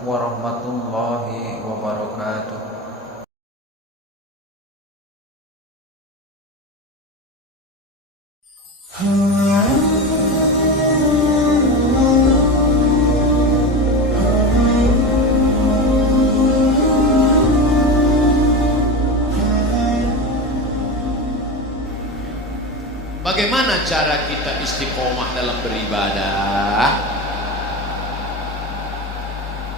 warahmatullahi wabarakatuh. Bagaimana cara kita istiqomah dalam beribadah?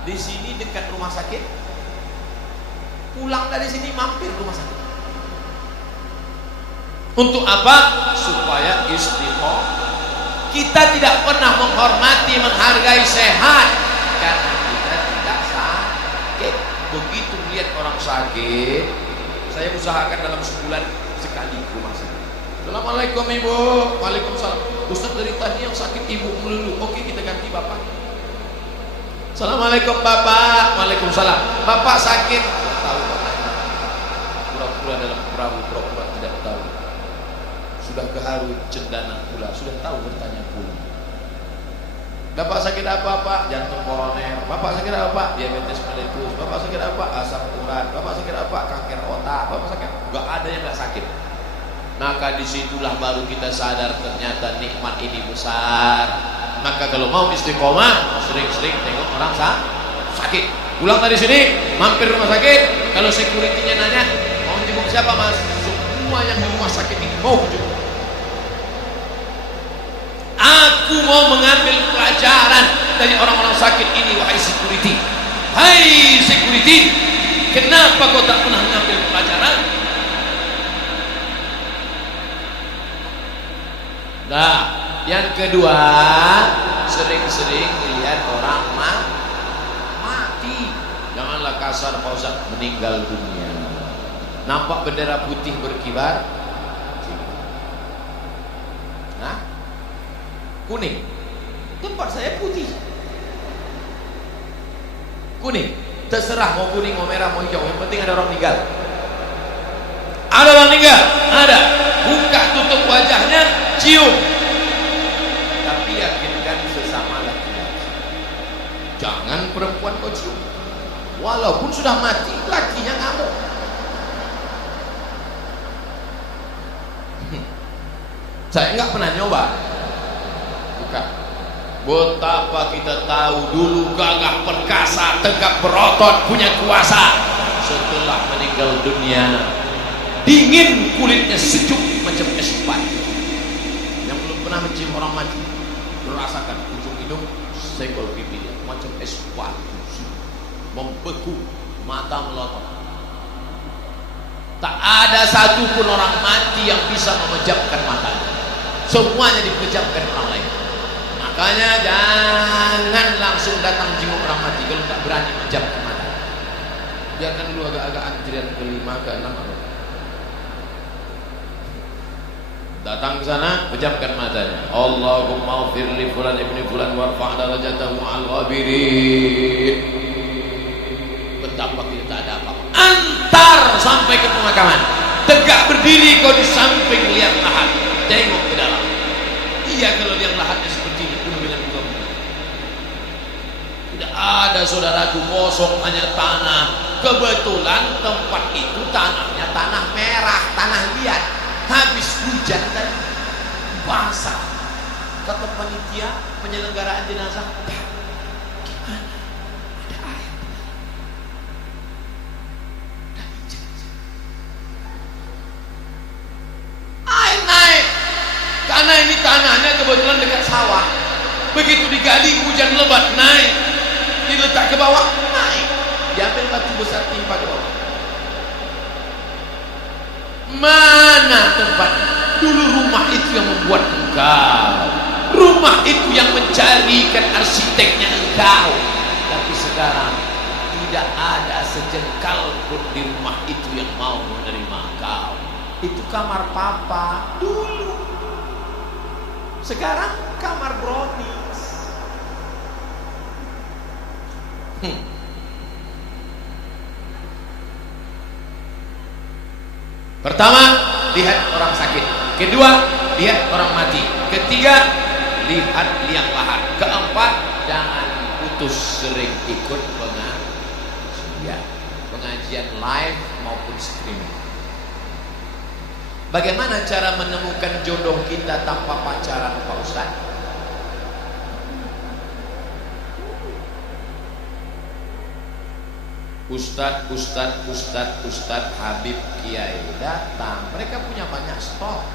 Di sini dekat rumah sakit, pulang dari sini mampir rumah sakit. Untuk apa? Supaya istiqomah. Kita tidak pernah menghormati, menghargai sehat karena kita tidak sakit. Begitu lihat orang sakit, saya usahakan dalam sebulan sekali ke rumah sakit. Assalamualaikum ibu. Waalaikumsalam. Ustaz dari tadi yang sakit ibu melulu. Oke, kita ganti bapak. Assalamualaikum bapak. Waalaikumsalam. Bapak sakit. Tidak tahu bapak. Pura-pura dalam perahu, pura-pura tidak tahu. Sudah keharu cendana pula, sudah tahu bertanya pula. Bapak sakit apa pak? Jantung koroner. Bapak sakit apa pak? Diabetes mellitus. Bapak sakit apa? Asam urat. Bapak sakit apa? Kanker otak. Bapak sakit? Gak ada yang gak sakit. Maka disitulah baru kita sadar ternyata nikmat ini besar. Maka kalau mau istiqomah, sering-sering tengok orang sakit. Pulang dari sini, mampir rumah sakit. Kalau security-nya nanya, mau jenguk siapa mas? Semua yang di rumah sakit ini mau jenguk. Aku mau mengambil pelajaran dari orang-orang sakit ini, wahai security. Hai security, kenapa kau tak pernah mengambil pelajaran? Nah, yang kedua, sering-sering melihat orang mati. Janganlah kasar Pak Ustaz, meninggal dunia. Nampak bendera putih berkibar? Nah, kuning. Tempat saya putih. Kuning. Terserah mau kuning, mau merah, mau hijau. Yang penting ada orang meninggal. Ada orang meninggal? Ada. Buka tutup wajahnya, cium. Tapi yakinkan sesama laki-laki. Jangan perempuan kau cium. Walaupun sudah mati, lakinya ngamuk. Saya enggak pernah nyoba. Bukan. Betapa kita tahu dulu gagah perkasa, tegak berotot, punya kuasa. Setelah meninggal dunia, dingin kulitnya, sejuk macam es batu. Yang belum pernah mencium orang mati, merasakan ujung hidung, senggol pipinya macam es batu, membeku, mata melotot. Tak ada satupun orang mati yang bisa memejamkan matanya. Semuanya dipejamkan orang lain. Makanya jangan langsung datang jenguk orang mati kalau tak berani memejamkan mata. Biarkan dulu agak-agak antrian ke-5 ke-6 apa. Datang ke sana, pejamkan matanya. Allahumma ighfir li fulan ibni fulan warfa' darajatahu ma'al ghabirin. Betapa kita tak ada apa-apa. Antar sampai ke pemakaman. Tegak berdiri kau di samping liang lahat. Tengok ke dalam. Iya, kalau liang lahatnya seperti ini penuh dengan bunga-bunga. Tidak ada saudaraku, kosong hanya tanah. Kebetulan tempat itu tanahnya tanah merah, tanah liat. Habis hujan tadi basah. Kata panitia penyelenggaraan jenazah, gimana? Ada air. Air naik. Karena ini tanahnya kebetulan dekat sawah. Begitu digali hujan lebat naik. Diletak ke bawah naik. Diambil batu besar timpa ke bawah. Mana tempat? Dulu rumah itu yang membuat engkau. Rumah itu yang mencarikan arsiteknya engkau. Tapi sekarang tidak ada sejengkal pun di rumah itu yang mau menerima engkau. Itu kamar papa dulu. Sekarang kamar brownies. Pertama, lihat orang sakit. Kedua, lihat orang mati. Ketiga, lihat liang lahat. Keempat, jangan ikut itu sering ikut pengajian live maupun streaming. Bagaimana cara menemukan jodoh kita tanpa pacaran, Pak Ustaz? Ustadz Habib Kiai datang. Mereka punya banyak stok.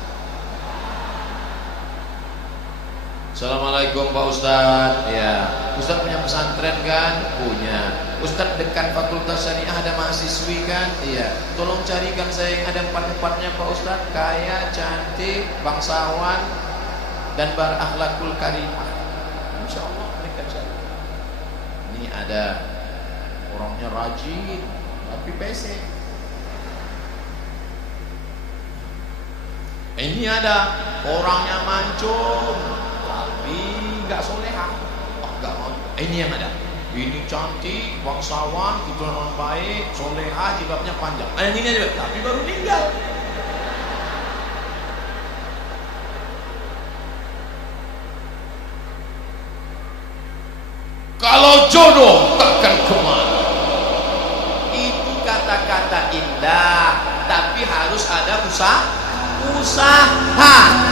Assalamualaikum Pak Ustadz. Ya, Ustadz punya pesantren kan? Punya. Ustadz dekat Fakultas Syariah ada mahasiswi kan? Iya. Tolong carikan saya yang ada empat-empatnya Pak Ustadz. Kaya, cantik, bangsawan, dan berakhlakul karimah. Insya Allah mereka cari. Ini ada orangnya rajin, tapi pesek. Ini ada orangnya mancung, tapi nggak soleha. Oh, nggak mau. Ini yang ada. Ini cantik, bangsawan, keturunan baik, soleha, jilbabnya panjang. Ini aja, tapi baru meninggal. Kalau jodoh takkan kemana? Itu kata-kata indah, tapi harus ada usaha. Ustaz Muhammad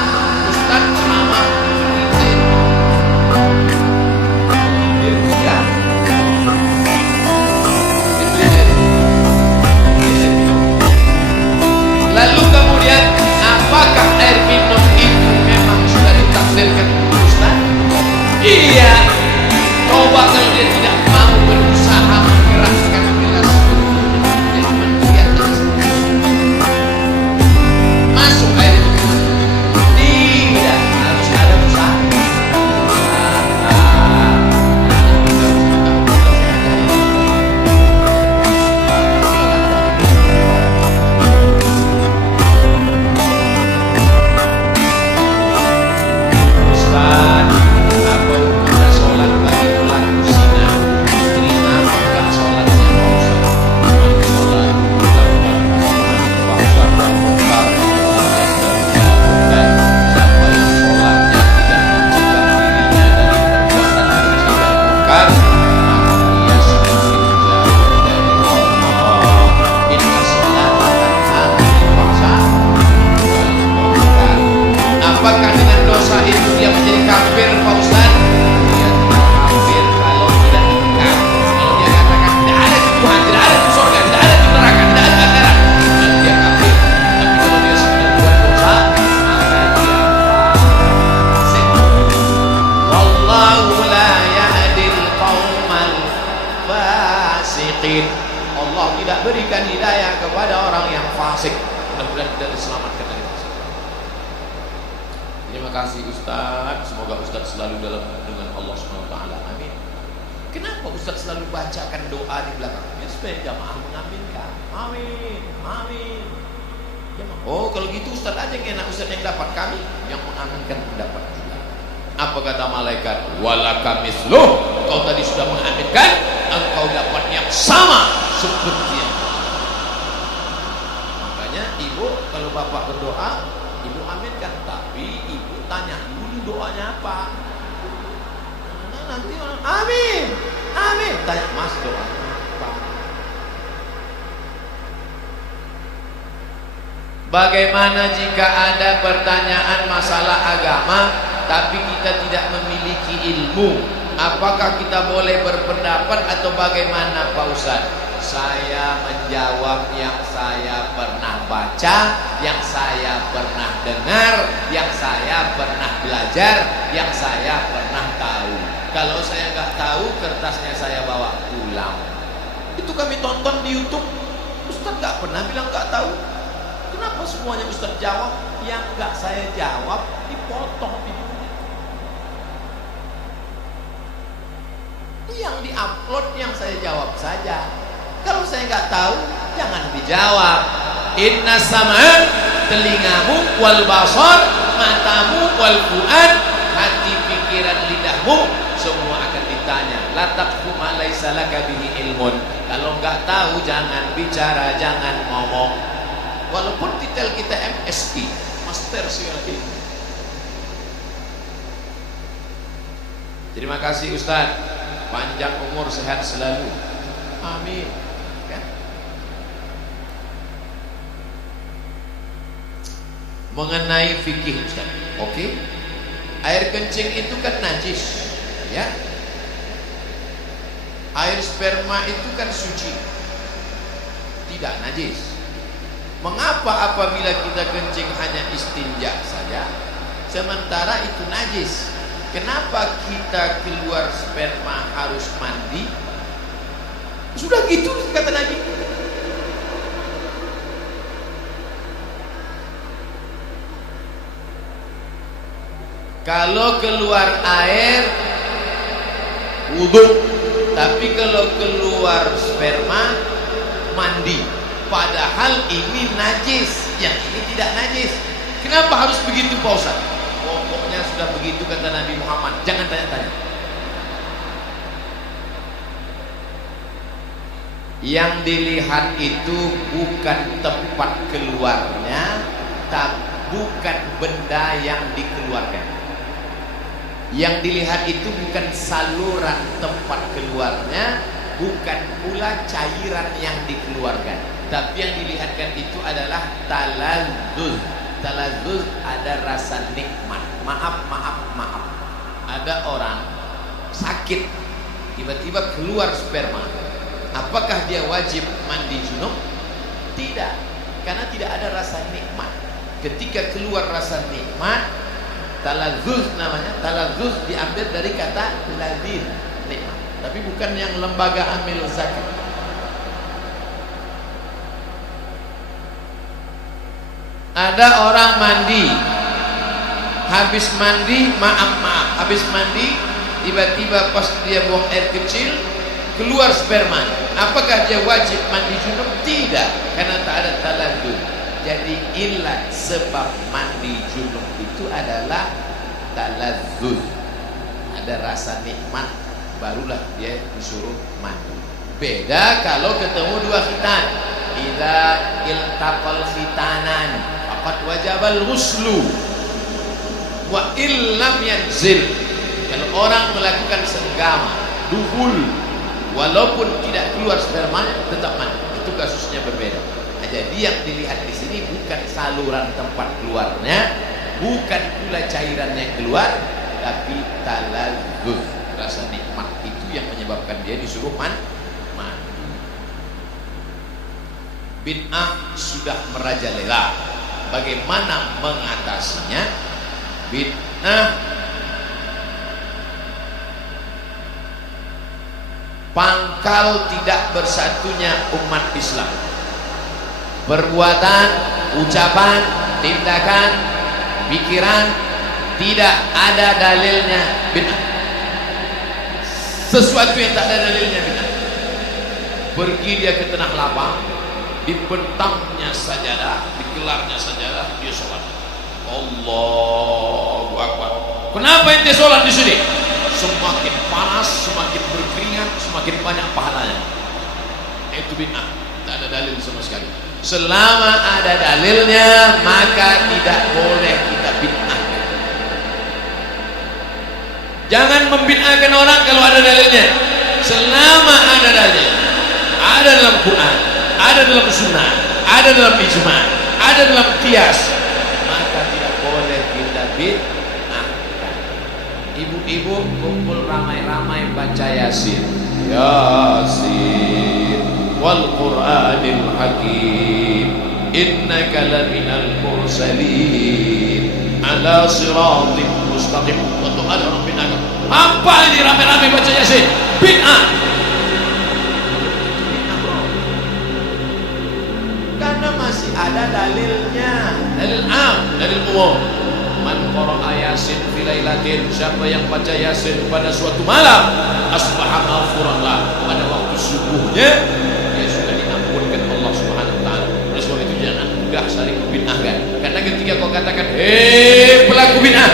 lalu kemudian apakah air minum itu memang sudah ditafsirkan Ustaz? Iya. Coba kalau dia tidak mau berusaha menggerakkan gelas dia cuma lihat masuk air itu. Tidak, harus ada usaha. Ustaz, apa hukumnya sholat bagi pelaku zina? Diterima apakah sholatnya Pak Ustaz? Sholat dilakukan Pak Ustaz dan Mukhtar dan siapa yang sholatnya tidak mencegah dirinya dari perbuatan keji dan munkar, maka dia semakin jauh dari Allah. Inna sholata tanha 'anil fahsya'i wal munkar. Apakah dengan dosa itu dia menjadi kafir, Pak Ustaz? Dia tidak kafir kalau tidak ingkar. Kalau dia katakan tidak ada di Tuhan, tidak ada di surga, tidak ada di neraka, tidak ada di akhirat, dan dia kafir. Tapi kalau dia sedang buat dosa, maka dia fasik. Wallahu la yahdil qaumal fasiqin. Allah tidak berikan hidayah kepada orang yang fasik. Mudah-mudahan kita diselamatkan dari fasik. Terima kasih Ustaz. Semoga Ustaz selalu dalam dengan Allah SWT. Amin. Kenapa Ustaz selalu bacakan doa di belakang? Ya supaya jamaah mengaminkan. Amin. Amin. Oh kalau gitu Ustaz aja yang enak. Ustaz yang dapat, kami yang mengaminkan mendapat juga. Apa kata malaikat? Walaka misluh. Kau tadi sudah mengaminkan, engkau dapat yang sama seperti yang. Makanya ibu kalau bapak berdoa, ibu aminkan, tapi ibu tanya dulu doanya apa. Nah, nanti orang amin, amin. Tanya mas doanya apa. Bagaimana jika ada pertanyaan masalah agama, tapi kita tidak memiliki ilmu? Apakah kita boleh berpendapat atau bagaimana Pak Ustaz? Saya menjawab yang saya pernah baca, yang saya pernah dengar, yang saya pernah belajar, yang saya pernah tahu. Kalau saya nggak tahu, kertasnya saya bawa pulang. Itu kami tonton di YouTube. Ustaz nggak pernah bilang nggak tahu. Kenapa semuanya Ustaz jawab? Yang nggak saya jawab dipotong videonya. Yang diupload yang saya jawab saja. Kalau saya nggak tahu, jangan dijawab. Inna sam'a, telingamu, wal basar, matamu, wal fuad, hati, pikiran, lidahmu, semua akan ditanya. La taqfu ma laisa laka bihi ilmun. Kalau nggak tahu, jangan bicara, jangan ngomong. Walaupun titel kita MSI, Master Sosiologi. Terima kasih Ustaz. panjang umur, sehat selalu. Amin. Kan? Mengenai fikih Ustaz. Oke. Air kencing itu kan najis, ya. Air sperma itu kan suci, tidak najis. Mengapa apabila kita kencing hanya istinja saja, sementara itu najis? Kenapa kita keluar sperma harus mandi? Sudah gitu kata Nabi. Kalau keluar air wudu, tapi kalau keluar sperma mandi. Padahal ini najis, yang ini tidak najis. Kenapa harus begitu Pak Ustaz? Pokoknya sudah begitu kata Nabi Muhammad. Jangan tanya-tanya. Yang dilihat itu bukan tempat keluarnya, tapi bukan benda yang dikeluarkan. Yang dilihat itu bukan saluran tempat keluarnya, bukan pula cairan yang dikeluarkan, tapi yang dilihatkan itu adalah talazzuz. Talazzuz ada rasa nikmat. Maaf. Ada orang sakit, tiba-tiba keluar sperma. Apakah dia wajib mandi junub? Tidak, karena tidak ada rasa nikmat. Ketika keluar rasa nikmat, talazzuz namanya. Talazzuz diambil dari kata lazir, nikmat, tapi bukan yang lembaga amil zakat. Ada orang mandi, habis mandi habis mandi tiba-tiba pas dia buang air kecil keluar sperma. Apakah dia wajib mandi junub? Tidak, karena tak ada talazzuz. Jadi ilat sebab mandi junub itu adalah talazzuz, ada rasa nikmat, barulah dia disuruh mandi. Beda kalau ketemu dua khitan. Idza iltaqal khitanan faqad wajabal ghuslu wa illam yanzil. Kalau orang melakukan senggama, duhul, walaupun tidak keluar spermanya tetap mandi. Itu kasusnya berbeda. Nah, jadi yang dilihat di sini bukan saluran tempat keluarnya, bukan pula cairan yang keluar, tapi talazzuz, rasa nikmat itu yang menyebabkan dia disuruh mandi. Bid'ah sudah merajalela. Bagaimana mengatasinya? Bid'ah pangkal tidak bersatunya umat Islam. Perbuatan, ucapan, tindakan, pikiran tidak ada dalilnya bid'ah. Sesuatu yang tak ada dalilnya bid'ah. Pergi dia ke tanah lapang, dibentangnya sajadah, digelarnya sajadah, dia sholat. Allahu Akbar. Kenapa ente sholat di sini? Semakin panas, semakin berkeringat, semakin banyak pahalanya. Itu bid'ah, tak ada dalil sama sekali. Selama ada dalilnya, maka tidak boleh kita bid'ah. Jangan membid'ahkan orang kalau ada dalilnya. Selama ada dalil, ada dalam Quran, ada dalam sunnah, ada dalam ijma', ada dalam qiyas, maka tidak boleh kita bid'ah. Ibu-ibu kumpul ramai-ramai baca Yasin. Yasin wal Qur'anil Hakim, innaka laminal mursalin ala siratim mustaqim. Tentu ada orang bid'ah. Apa ini ramai-ramai baca Yasin? Bid'ah. Karena masih ada dalilnya, dalil am, dalil umum. Man qara'a Yasin fi lailatin, siapa yang baca Yasin pada suatu malam, asbaha maghfuran lah, pada waktu subuhnya dia sudah diampunkan Allah Subhanahu wa taala. Oleh sebab itu jangan mudah saling membid'ahkan. Karena ketika kau katakan hei pelaku bid'ah,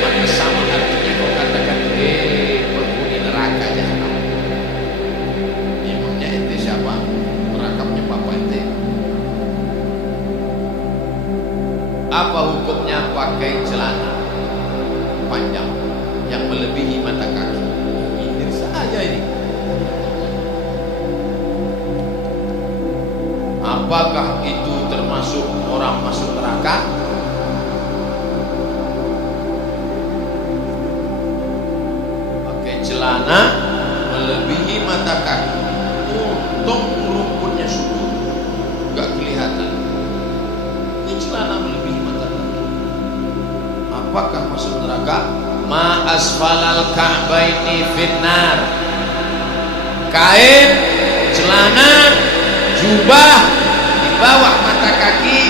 maka sama artinya kau katakan hei penghuni neraka jahanam. Imamnya ente siapa? Merakapnya bapak ente. Apa hukumnya pakai celana panjang yang melebihi mata kaki? Ini saja saja ini. Apakah itu termasuk orang masuk neraka? Pakai celana melebihi mata kaki, untung rumputnya subur, gak kelihatan. Ini celana melebihi mata kaki. Apakah masuk neraka? Ma asfalal ka'baini finnar. Kain, celana, jubah di bawah mata kaki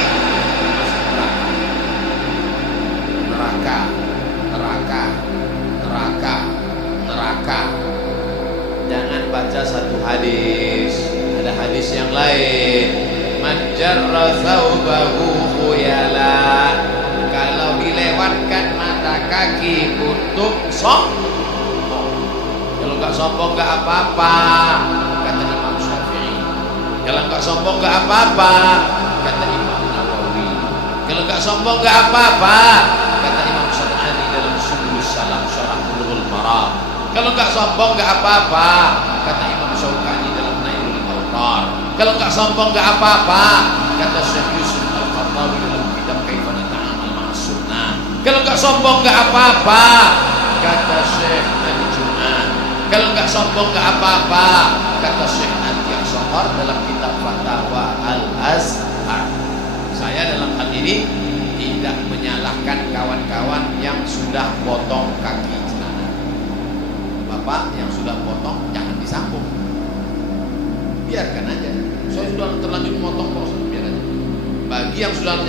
neraka, neraka, neraka, neraka. Jangan baca satu hadis, ada hadis yang lain. Man jarra thawbahu khuyala. Kalau dilewatkan mata kaki untuk sombong, kalau nggak sombong nggak apa-apa, kata Imam Syafi'i. Kalau nggak sombong nggak apa-apa, kata Imam Nawawi. Kalau nggak sombong nggak apa-apa, kata Imam San'ani dalam Subulus Salam Syarah Bulughul Maram. Kalau nggak sombong nggak apa-apa, kata Imam Syaukani dalam Nailul Awtar. Kalau nggak sombong nggak apa-apa, kata Syekh Yusuf Al-Qaradawi dalam kitab Kaifa Nata'amal Ma'as Sunnah. Kalau nggak sombong nggak apa-apa, kata Syekh Al-Junaid. Kalau nggak sombong nggak apa-apa, kata Syekh Al-Sohar dalam kitab Fatwa Al-Azhar. Saya dalam hal ini tidak menyalahkan kawan-kawan yang sudah potong kaki celana. Bapak yang sudah potong jangan disambung, biarkan aja. Saya sudah terlanjur motong, biar aja. Bagi yang sudah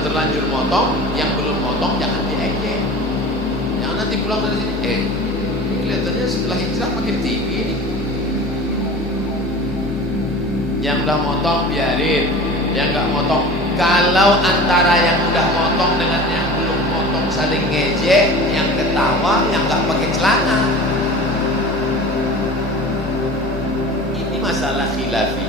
terlanjur motong, yang belum motong jangan diejek. Jangan nanti pulang dari sini, kelihatannya setelah hijrah makin tinggi ini. Yang udah motong biarin, yang nggak motong. Kalau antara yang udah motong dengan yang belum motong saling ngejek, yang ketawa, yang nggak pakai celana, ini masalah khilafi.